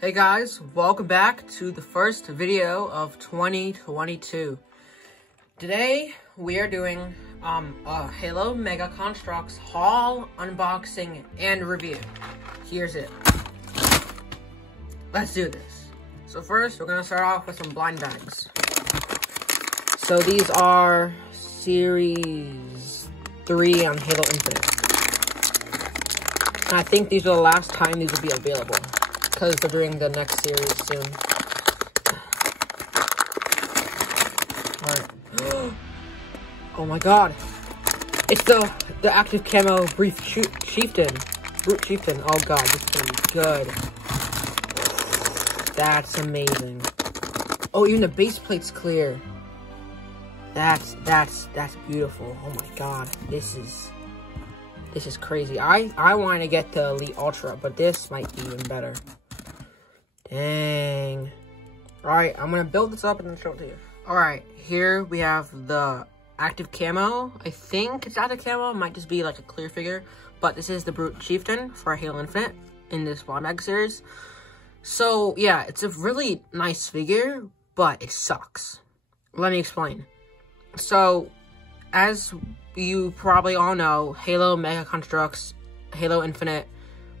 Hey guys, welcome back to the first video of 2022. Today we are doing a Halo Mega Construx haul, unboxing, and review. Here's it. Let's do this. So first, we're gonna start off with some blind bags. So these are Series 3 on Halo Infinite. And I think these are the last time these will be available, because they're doing the next series soon. Alright. Oh my god. It's the active camo Brute Chieftain. Oh god, this is gonna be good. That's amazing. Oh, even the base plate's clear. That's beautiful. Oh my god. This is crazy. I want to get the Elite Ultra, but this might be even better. Dang. Alright, I'm going to build this up and then show it to you. Alright, here we have the active camo. I think it's active camo. It might just be like a clear figure. But this is the Brute Chieftain for Halo Infinite in this blind bag series. So, yeah, it's a really nice figure, but it sucks. Let me explain. So, as you probably all know, Halo Mega Construx, Halo Infinite,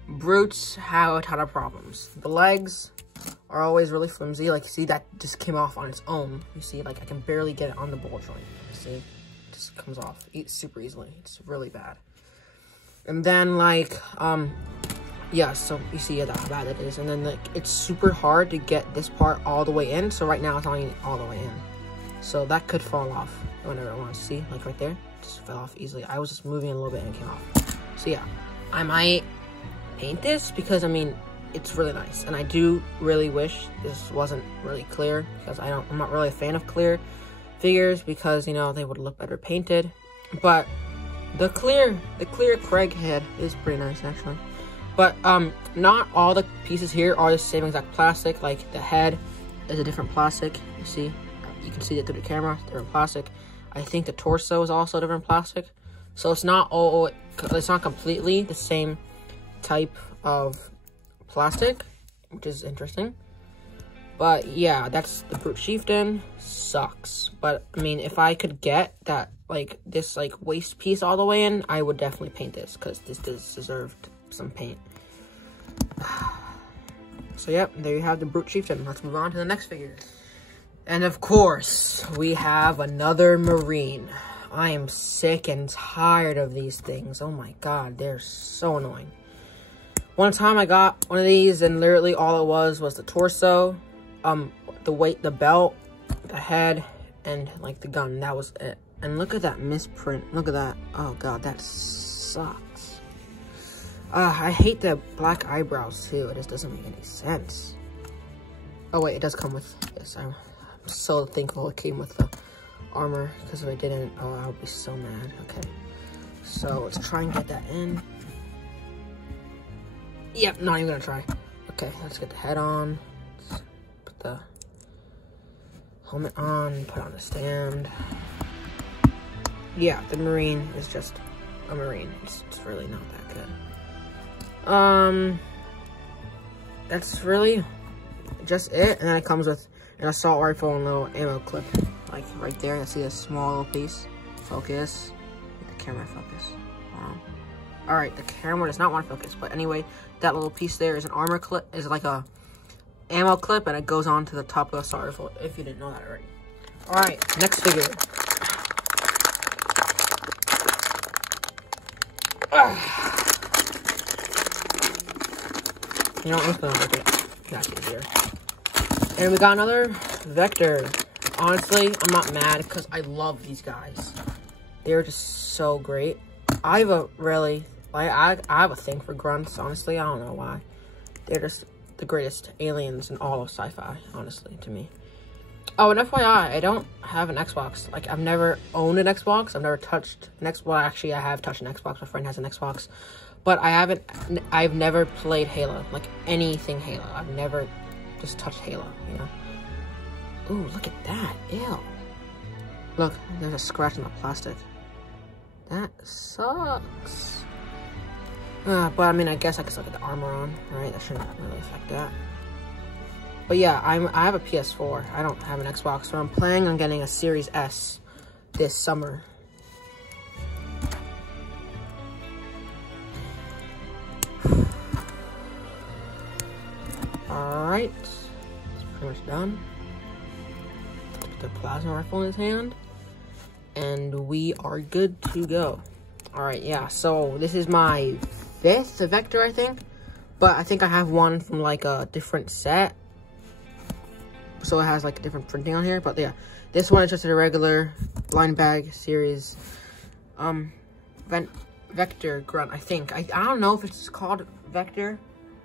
Brutes have a ton of problems. The legs are always really flimsy. Like, you see, that just came off on its own. You see, like, I can barely get it on the ball joint. See? It just comes off super easily. It's really bad. And then, like, yeah, so you see how bad it is. And then, like, it's super hard to get this part all the way in. So right now, it's only all the way in. So that could fall off whenever I want to see. Like, right there. Just fell off easily. I was just moving a little bit and it came off. So, yeah. I might paint this because, I mean, it's really nice. And I do really wish this wasn't really clear, because I'm not really a fan of clear figures, because, you know, they would look better painted. But the clear Craig head is pretty nice, actually. But not all the pieces here are the same exact plastic. Like, the head is a different plastic. You can see it through the camera, different plastic. I think the torso is also different plastic. So it's not completely the same type of plastic, which is interesting. But yeah, that's the Brute Chieftain. Sucks. But I mean, if I could get that, like, this like waist piece all the way in, I would definitely paint this, because this deserved some paint. So yep, there you have the Brute Chieftain. Let's move on to the next figure. And of course, we have another Marine. I am sick and tired of these things. Oh my god, they're so annoying. One time I got one of these, and literally all it was the torso, the weight, the belt, the head, and like the gun. That was it. And look at that misprint. Look at that. Oh god, that sucks. I hate the black eyebrows too. It just doesn't make any sense. Oh wait, it does come with this. I'm so thankful it came with the armor, because if I didn't, oh, I would be so mad. Okay, so let's try and get that in. Yep, not even gonna try. Okay, let's get the head on. Let's put the helmet on, put on the stand. Yeah, the Marine is just a Marine. It's really not that good. That's really just it. And then it comes with an assault rifle and a little ammo clip. Like right there, I see a small little piece. Focus. Get the camera focus. Alright, the camera does not want to focus, but anyway, that little piece there is an armor clip, is like a ammo clip, and it goes on to the top of the assault rifle, if you didn't know that already. Alright, next figure. You know, I'm just gonna look it. That's easier. And we got another Vector. Honestly, I'm not mad, because I love these guys. They're just so great. I have a thing for grunts, honestly. I don't know why. They're just the greatest aliens in all of sci-fi, honestly, to me. Oh, and FYI, I don't have an Xbox. Like, I've never owned an Xbox. I've never touched an Xbox. Well, actually, I have touched an Xbox. My friend has an Xbox. But I've never played Halo. Like, anything Halo. I've never just touched Halo, you know? Ooh, look at that. Ew. Look, there's a scratch in the plastic. That sucks. But I mean, I guess I can still get the armor on, right? That shouldn't really affect that. But yeah, I have a PS4. I don't have an Xbox, so I'm planning on getting a Series S this summer. Alright, it's pretty much done. Put the plasma rifle in his hand, and we are good to go. Alright, yeah, so this is my 5th vector, I think. But I think I have one from like a different set. So it has like a different printing on here. But yeah, this one is just a regular blind bag series vector grunt, I think. I don't know if it's called vector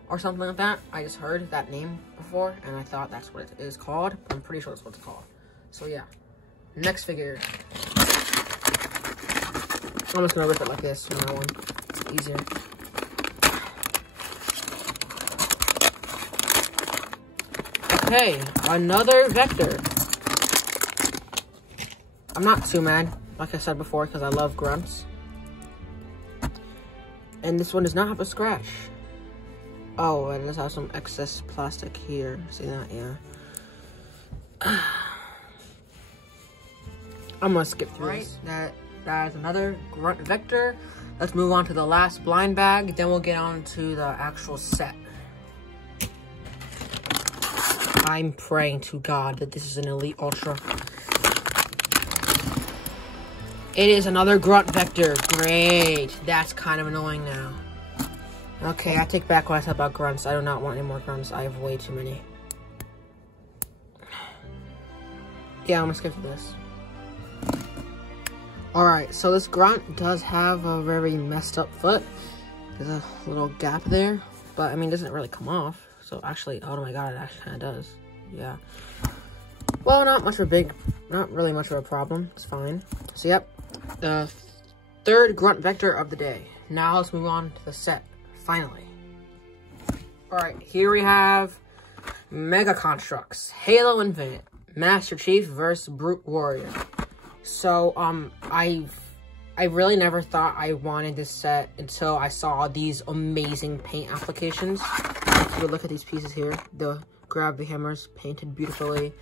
or something like that. I just heard that name before and I thought that's what it is called. I'm pretty sure that's what it's called. So yeah, next figure. I'm just gonna rip it like this from that one. It's easier. Okay, another vector. I'm not too mad, like I said before, because I love grunts. And this one does not have a scratch. Oh, it does have some excess plastic here. See that? Yeah. I'm gonna skip through this. That is another grunt vector. Let's move on to the last blind bag, then we'll get on to the actual set. I'm praying to God that this is an Elite Ultra. It is another grunt vector. Great. That's kind of annoying now. Okay, I take back what I said about grunts. I do not want any more grunts. I have way too many. Yeah, I'm gonna skip through this. Alright, so this grunt does have a very messed up foot. There's a little gap there. But, I mean, it doesn't really come off. So, actually, oh my god, it actually kind of does. Yeah. Well, not really much of a problem. It's fine. So, yep. The third grunt vector of the day. Now, let's move on to the set. Finally. Alright, here we have Mega Construx, Halo Infinite, Master Chief versus Brute Warrior. So, I really never thought I wanted this set until I saw these amazing paint applications. If you look at these pieces here, the gravity hammers painted beautifully,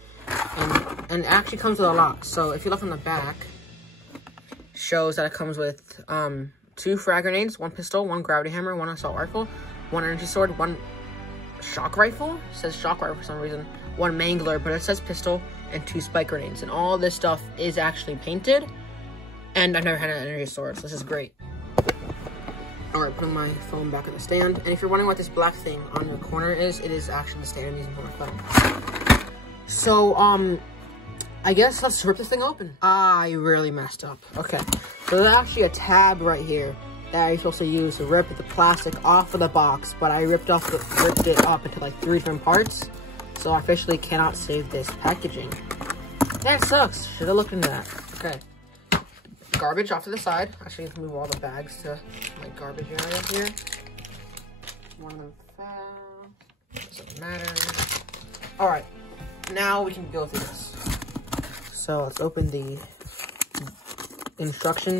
and it actually comes with a lot. So if you look on the back, shows that it comes with 2 frag grenades, 1 pistol, 1 gravity hammer, 1 assault rifle, 1 energy sword, 1 shock rifle. It says shock rifle for some reason. 1 mangler, but it says pistol, and 2 spike grenades. And all this stuff is actually painted. And I've never had an energy sword, so this is great. Alright, putting my phone back in the stand. And if you're wondering what this black thing on your corner is, it is actually the stand I'm using for my phone. So, I guess let's rip this thing open. I really messed up. Okay, so there's actually a tab right here that you're supposed to use to rip the plastic off of the box, but I ripped it up into like 3 different parts, so I officially cannot save this packaging. That sucks. Should have looked into that. Okay. Garbage off to the side. Actually, let's move all the bags to my garbage area here. One of them fell. Doesn't matter. Alright. Now we can go through this. So let's open the instruction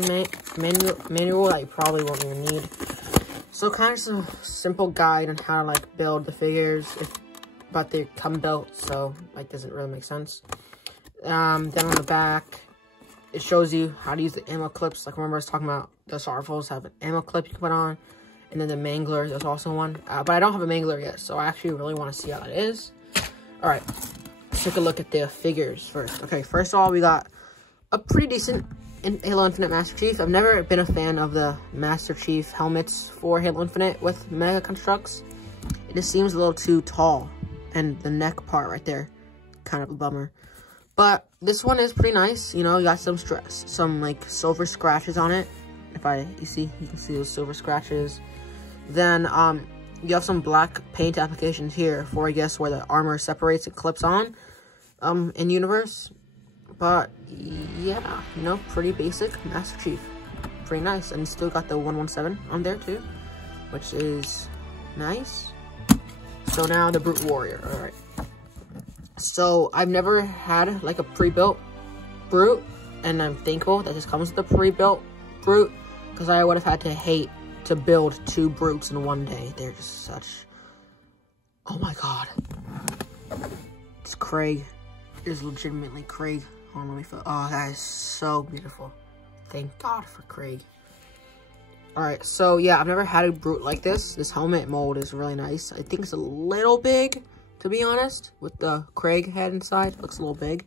manual that you probably won't even need. So kind of some simple guide on how to like build the figures, but they come built, so like doesn't really make sense. Then on the back, it shows you how to use the ammo clips. Like remember I was talking about the assault rifles have an ammo clip you can put on, and then the mangler, there's also one. But I don't have a mangler yet, so I actually really want to see how that is. All right, let's take a look at the figures first. Okay, first of all, we got a pretty decent Halo Infinite Master Chief. I've never been a fan of the Master Chief helmets for Halo Infinite with Mega Construx. It just seems a little too tall, and the neck part right there, kind of a bummer. But this one is pretty nice. You know, you got some like silver scratches on it. You can see those silver scratches. Then you have some black paint applications here for, I guess, where the armor separates and clips on in universe. But yeah, you know, pretty basic Master Chief. Pretty nice. And still got the 117 on there too, which is nice. So now the Brute Warrior. All right. So I've never had like a pre-built Brute, and I'm thankful that this comes with a pre-built Brute, because I would have had to hate to build 2 Brutes in one day. They're just such, oh my god. It's Craig. It is legitimately Craig. Hold on, let me feel. Oh, that is so beautiful. Thank God for Craig. Alright, so yeah, I've never had a brute like this. This helmet mold is really nice. I think it's a little big, to be honest, with the Craig head inside. It looks a little big.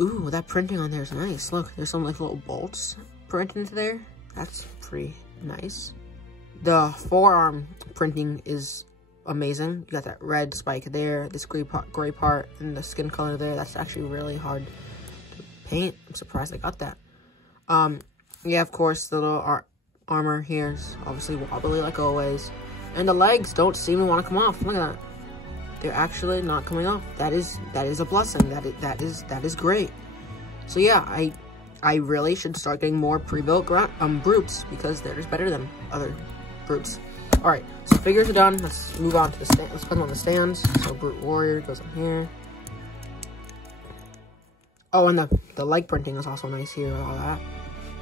Ooh, that printing on there is nice. Look, there's some like little bolts printed into there. That's pretty nice. The forearm printing is amazing. You got that red spike there, this gray part, and the skin color there. That's actually really hard to paint. I'm surprised I got that. Yeah, of course, the little armor here is obviously wobbly like always. And the legs don't seem to want to come off. Look at that. They're actually not coming off. That is a blessing. That is great. So yeah, I really should start getting more pre-built brutes because they're just better than other brutes. All right, so figures are done. Let's move on to the stand. Let's put them on the stands. So brute warrior goes in here. Oh, and the leg printing is also nice here. All that.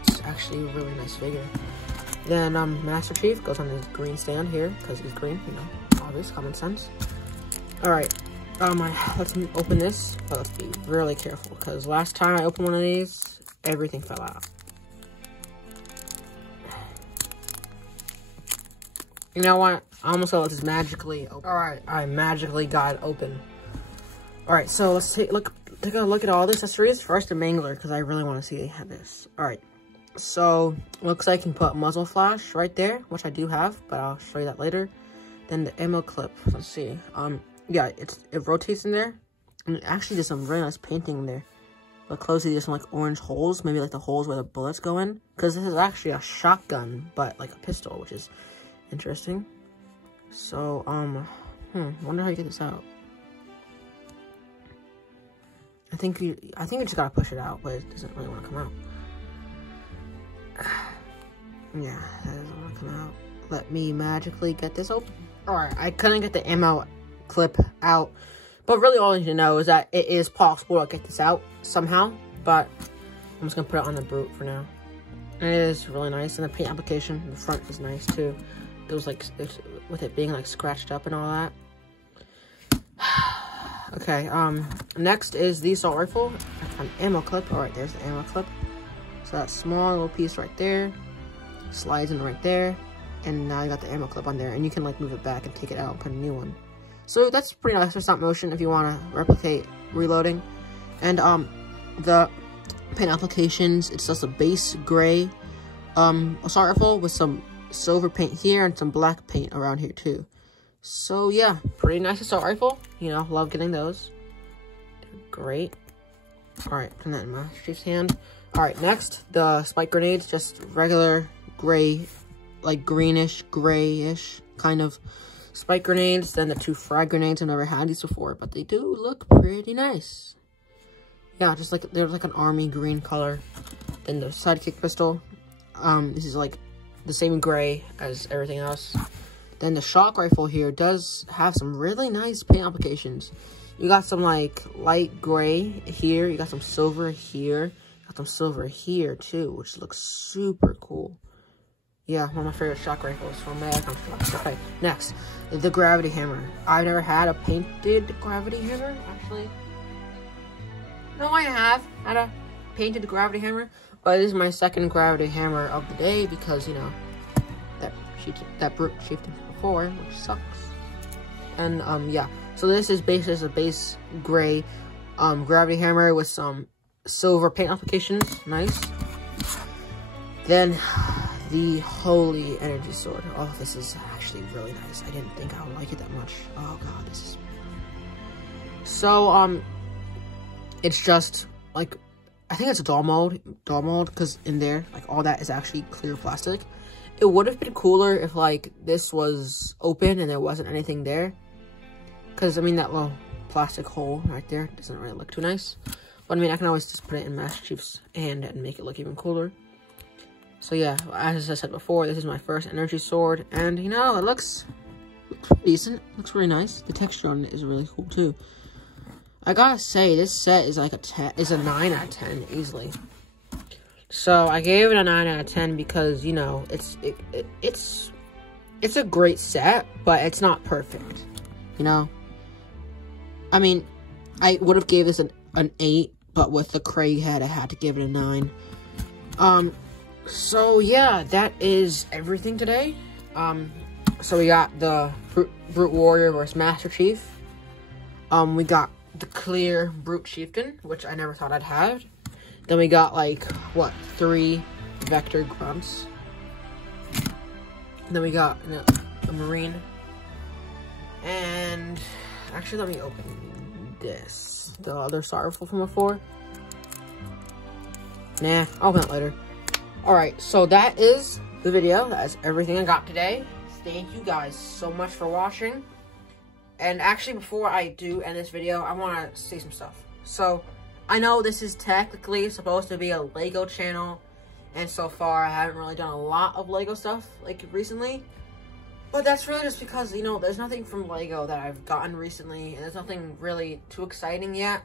It's actually a really nice figure. Then Master Chief goes on his green stand here because he's green. You know, obvious common sense. All right, let's open this, but let's be really careful because last time I opened one of these, everything fell out. You know what? I almost thought this magically open. All right, I magically got it open. All right, so let's take a look at all the accessories. First, the Mangler, because I really want to see this. All right, so looks like you can put muzzle flash right there, which I do have, but I'll show you that later. Then the ammo clip. Let's see. Yeah, it rotates in there, and it actually does some really nice painting in there. But closely, there's some like orange holes, maybe like the holes where the bullets go in, because this is actually a shotgun, but like a pistol, which is interesting. So, wonder how you get this out. I think you just gotta push it out, but it doesn't really want to come out. Yeah, that doesn't want to come out. Let me magically get this open. Alright, I couldn't get the ammo clip out, but really all I need to know is that it is possible to get this out somehow, but I'm just gonna put it on the brute for now. And it is really nice, and the paint application in the front is nice too. It was like, with it being like scratched up and all that. Okay, next is the assault rifle. An ammo clip. Alright, there's the ammo clip. So that small little piece right there slides in right there, and now you got the ammo clip on there, and you can like move it back and take it out and put a new one. So that's pretty nice for stop motion if you want to replicate reloading. And the paint applications, it's just a base gray assault rifle with some silver paint here and some black paint around here too. So yeah, pretty nice assault rifle. You know, love getting those. They're great. Alright, put that in my Chief's hand. Alright, next, the spike grenades, just regular gray, like greenish, grayish kind of spike grenades. Then the 2 frag grenades. I've never had these before, but they do look pretty nice. Yeah, just like they're like an army green color. Then the sidekick pistol. This is like the same gray as everything else. Then the shock rifle here does have some really nice paint applications. You got some like light gray here. You got some silver here. You got some silver here too, which looks super cool. Yeah, one of my favorite shock rifles from American Shock. Okay, next, the gravity hammer. I've never had a painted gravity hammer, actually. No, I have had a painted gravity hammer, but this is my second gravity hammer of the day because, you know, that brute chieftain before, which sucks. And, yeah. So this is a base gray, gravity hammer with some silver paint applications. Nice. Then, the Holy Energy Sword. Oh, this is actually really nice. I didn't think I would like it that much. Oh, God, this is... So, it's just, like, I think it's a doll mold, because in there, like, all that is actually clear plastic. It would have been cooler if, like, this was open and there wasn't anything there. Because, I mean, that little plastic hole right there doesn't really look too nice. But, I mean, I can always just put it in Master Chief's hand and make it look even cooler. So, yeah, as I said before, this is my first energy sword. And, you know, it looks decent. Looks really nice. The texture on it is really cool, too. I gotta say, this set is like a 9 out of 10, easily. So, I gave it a 9 out of 10 because, you know, it's a great set, but it's not perfect. you know? I mean, I would have gave this an 8, but with the Craig head, I had to give it a 9. So yeah, that is everything today. So we got the Brute Warrior versus Master Chief. We got the clear Brute Chieftain, which I never thought I'd have. Then we got, like, what, 3 Vector Grunts. Then we got a Marine. And, actually, let me open this. The other Sorrowful from before. Nah, I'll open it later. Alright, so that is the video. That is everything I got today. Thank you guys so much for watching. And actually, before I do end this video, I want to say some stuff. So, I know this is technically supposed to be a Lego channel. And so far, I haven't really done a lot of Lego stuff, like, recently. But that's really just because, you know, there's nothing from Lego that I've gotten recently. And there's nothing really too exciting yet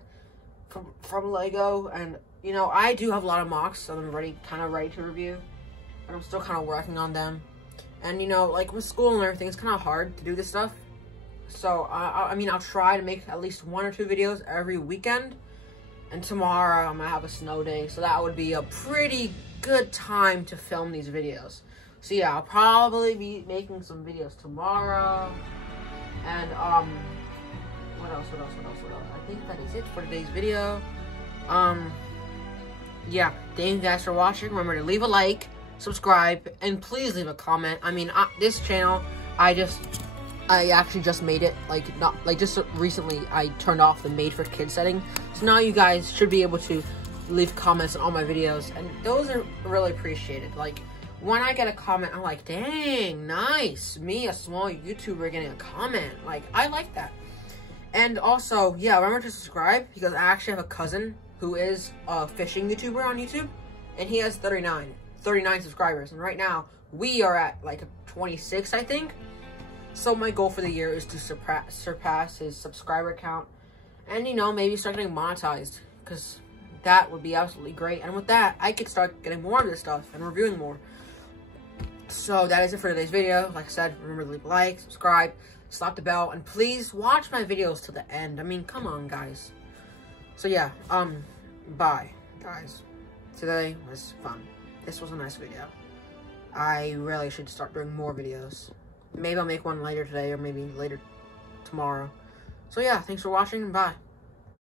from Lego. And, you know, I do have a lot of mocks, so I'm kind of ready to review. But I'm still kind of working on them. And, you know, like, with school and everything, it's kind of hard to do this stuff. So, I mean, I'll try to make at least 1 or 2 videos every weekend. And tomorrow, I'm going to have a snow day. So, that would be a pretty good time to film these videos. So, yeah, I'll probably be making some videos tomorrow. And, what else? I think that is it for today's video. Yeah, thank you guys for watching. Remember to leave a like, subscribe, and please leave a comment. I mean, this channel, I actually just made it, just recently I turned off the made for kids setting. So now you guys should be able to leave comments on all my videos, and those are really appreciated. Like, when I get a comment, I'm like, dang, nice. Me, a small YouTuber, getting a comment. Like, I like that. And also, yeah, remember to subscribe, because I actually have a cousin who is a fishing YouTuber on YouTube, and he has 39 subscribers. And right now, we are at, like, 26, I think. So my goal for the year is to surpass his subscriber count, and, you know, maybe start getting monetized, because that would be absolutely great. And with that, I could start getting more of this stuff and reviewing more. So that is it for today's video. Like I said, remember to leave a like, subscribe, slap the bell, and please watch my videos to the end. I mean, come on, guys. So yeah, bye, guys. Today was fun. This was a nice video. I really should start doing more videos. Maybe I'll make one later today, or maybe later tomorrow. So yeah, thanks for watching, and bye.